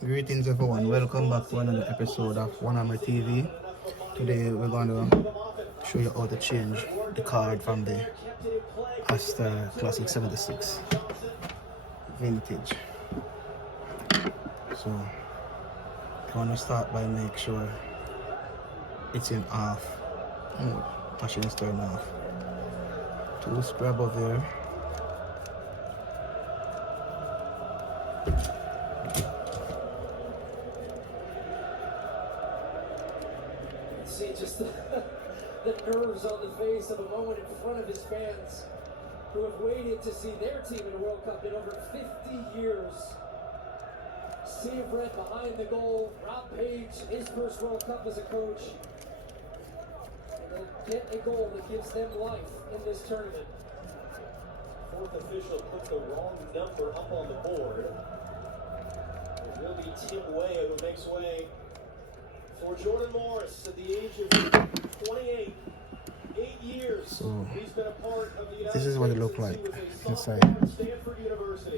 Greetings everyone, welcome back to another episode of One on My TV. Today we're going to show you how to change the card from the Oster Classic 76 vintage. So you want to start by make sure it's in off mode. Machine is turned off. Two screw above there. See just the nerves on the face of a moment in front of his fans who have waited to see their team in a World Cup in over 50 years. Sea of red behind the goal. Rob Page, his first World Cup as a coach. And they'll get a goal that gives them life in this tournament. Fourth official put the wrong number up on the board. It will be Tim Weah who makes way for Jordan Morris at the age of 28. 8 years. So he's been a part of the United this is what it looks like inside.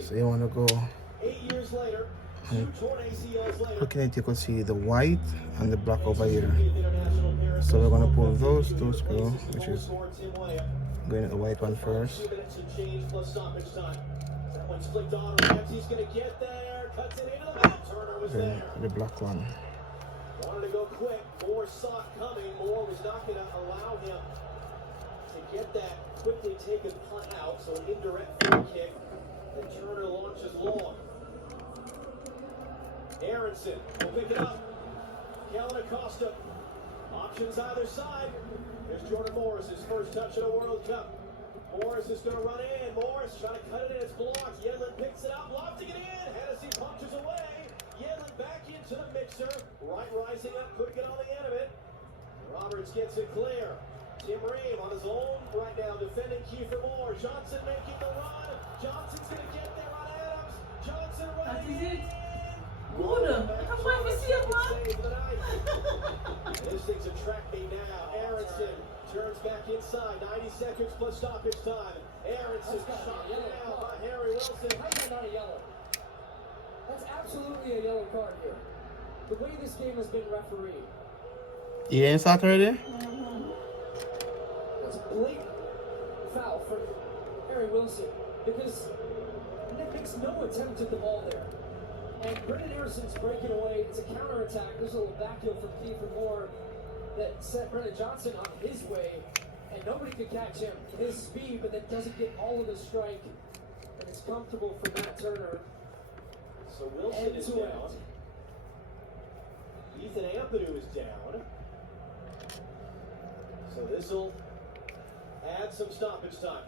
So you want to go 8 years later, torn ACLs later. looking at it, you can see the white and the black over here. So we're going to pull those two screws, which is going at the white one first. 2 minutes and change plus stoppage time. That one's flicked on. Ramsey's going to get there. Cuts it into the middle. Turner was Then there. the black one. Wanted to go quick. Moore saw it coming. Moore was not going to allow him to get that quickly taken punt out. So an indirect free kick. And Turner launches long. Aronson will pick it up. Kellen Acosta. Options either side. There's Jordan Morris, his first touch at a World Cup. Morris is going to run in. Morris trying to cut it in. It's blocked. Yedlin picks it up. Lofting it in. Hennessy punches away. Yedlin back into the mixer. Wright rising up. Couldn't get on the end of it. Roberts gets it clear. Tim Ream on his own right now. Defending Kiefer Moore. Johnson making the run. Johnson's going to get there on Adams. Johnson running in. This thing's a track me now. Aronson turns back inside. 90 seconds plus stoppage time. Aronson shot down by Harry Wilson. How's that not a yellow? That's absolutely a yellow card here. The way this game has been refereed. You ain't start already? That's a blatant foul from Harry Wilson because Nick makes no attempt at the ball there. And Brendan Harrison's breaking away. It's a counterattack. There's a little backheel from Kiefer Moore that set Brendan Johnson on his way. And nobody could catch him. His speed, but that doesn't get all of the strike. And it's comfortable for Matt Turner. So Wilson is down. Ethan Ampadu is down. So this will add some stoppage time.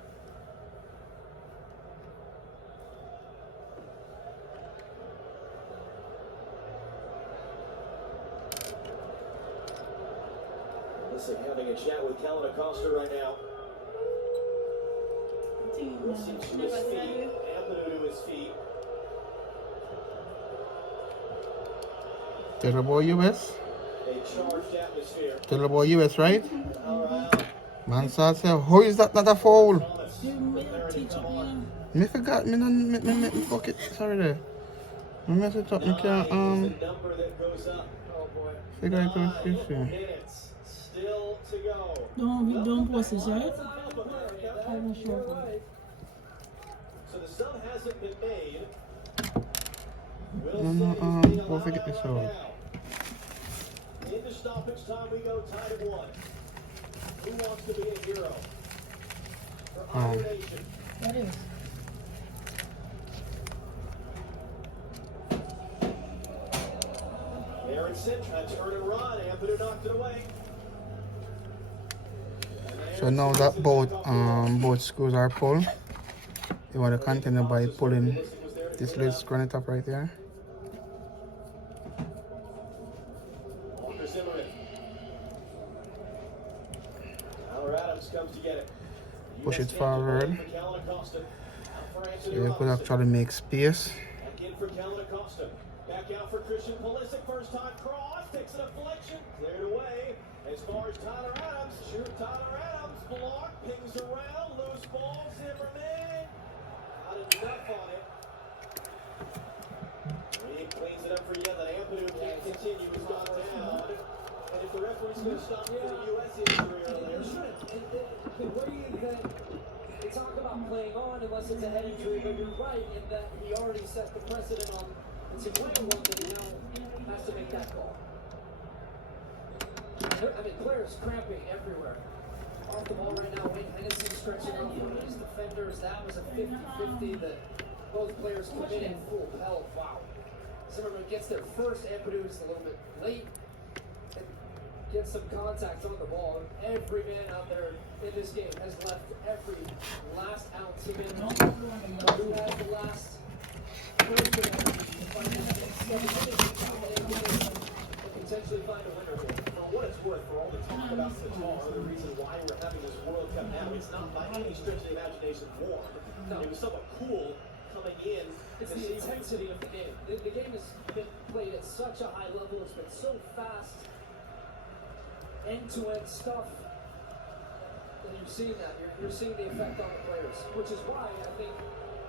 Listen, having a chat with Kellen Acosta right now. Wilson to his feet. Ampadu to his feet. Tell about US. A charged atmosphere. Tell about US, right? All right. Man said, how is that not a foul? Me forgot, me fuck it. Sorry there. Me mess it up, me can't, number that goes up. Oh boy. figure it out 50. Minutes still to go. Don't post it, right? I'm sure. So the sub hasn't been made. No, we'll figure this out. Into stoppage time we go, tied at 1. Who wants to be a hero? For Iron Nation. That is. Aronson trying to turn and run. Ampadu knocked it away. So now that both screws are pulled, you want to continue by pulling this little screw on the top right there. Adams comes to get it. Push it forward. So you could actually make space. Back in for Kellen Acosta. Back out for Christian Pulisic. First time cross. Takes a deflection. Cleared away. As far as Tyler Adams. Shoot Tyler Adams. Block. Pings around. Loose ball. Zimmerman. Not enough on it. referee yet that Ampadu can't continue. He's gone down. And if the referee's going to stop for the U.S. injury earlier. The way that they talk about playing on unless it's a head injury, but you're right in that he already set the precedent on it's a player one that he now has to make that call. I mean, players cramping everywhere. Off the ball right now, Wayne Hennessy stretching out for his defenders. That was a 50-50 that both players committed full pelt. Wow. Zimmerman gets there first. Ampadu's a little bit late. And gets some contact on the ball. Every man out there in this game has left every last ounce of it. Who has the last person to find the next 7 minutes and potentially find a winner here. For what it's worth, for all the talk about Qatar, the reason why we're having this World Cup now, it's not by any stretch of the imagination warm. No. It was somewhat cool coming in. It's the intensity of the game. The game has been played at such a high level. It's been so fast, end-to-end stuff. And you're seeing that. You're seeing the effect on the players, which is why I think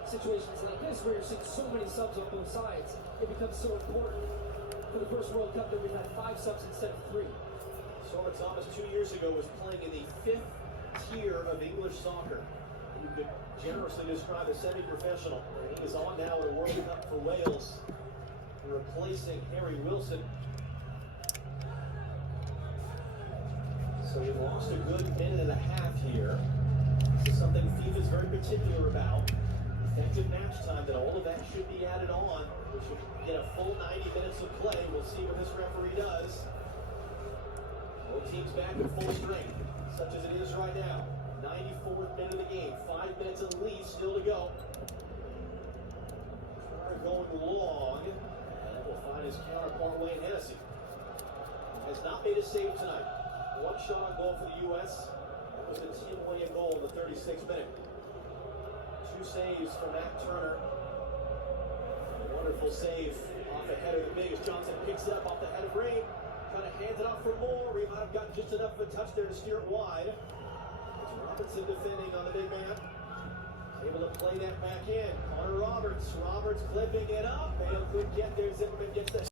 situations like this, where you're seeing so many subs on both sides, it becomes so important. For the first World Cup, that we've had 5 subs instead of 3. Sorba Thomas 2 years ago was playing in the 5th tier of English soccer. You could generously describe as semi-professional. And he is on now in a World Cup for Wales, replacing Harry Wilson. So we lost a good minute and a half here. This is something FIFA is very particular about. Effective match time, that all of that should be added on. We should get a full 90 minutes of play. We'll see what this referee does. Both teams back at full strength, such as it is right now. 94th minute of the game, 5 minutes at least still to go. Turner going long, and we'll find his counterpart Wayne Hennessy. Has not made a save tonight. 1 shot on goal for the U.S. That was the Tim Williams goal in the 36th minute. 2 saves from Matt Turner. A wonderful save off the head of the big as Johnson picks it up off the head of Reed. Trying to hand it off for more. Reed might have gotten just enough of a touch there to steer it wide. It's Robinson defending on the big man. Able to play that back in. Connor Roberts. Roberts clipping it up. Bale could get there. Zimmerman gets the